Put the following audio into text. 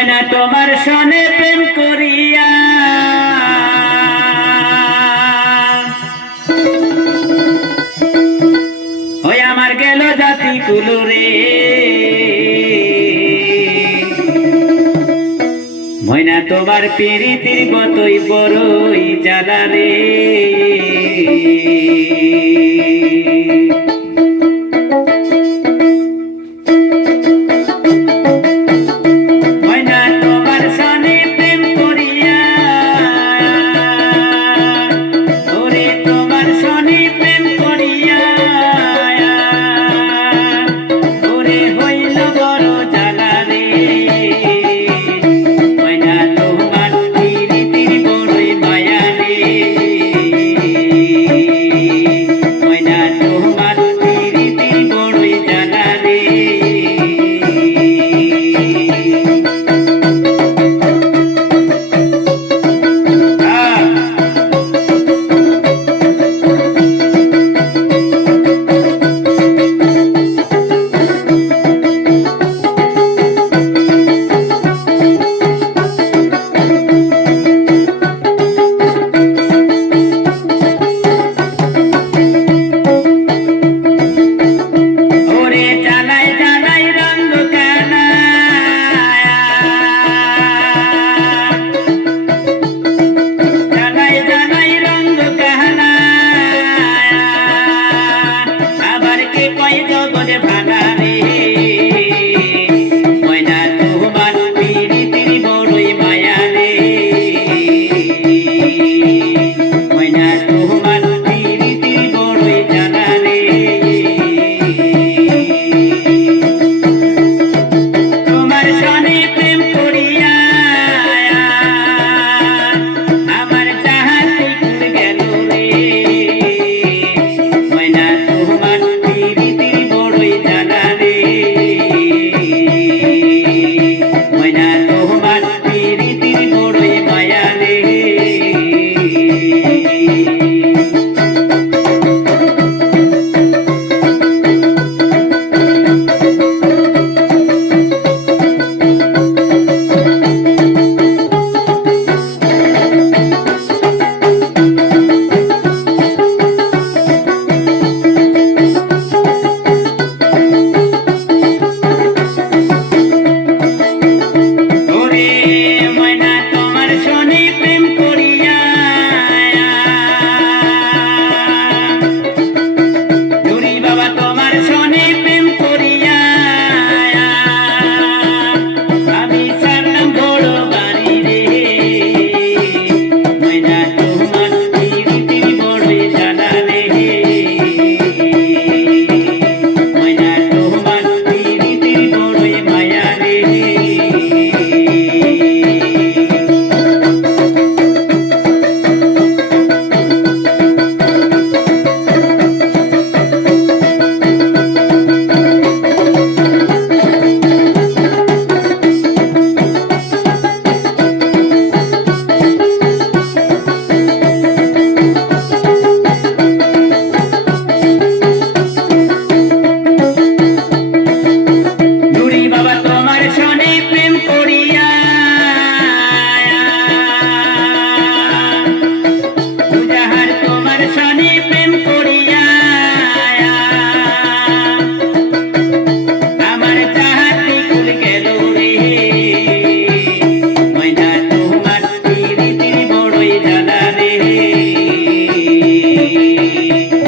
হয় না তোমার সনে প্রেম করিয়া। ওই আমার গেল জাতি কুলুরে ময়না তোমার পিড়িতির কতই বড়ই জ্বালা রে। you.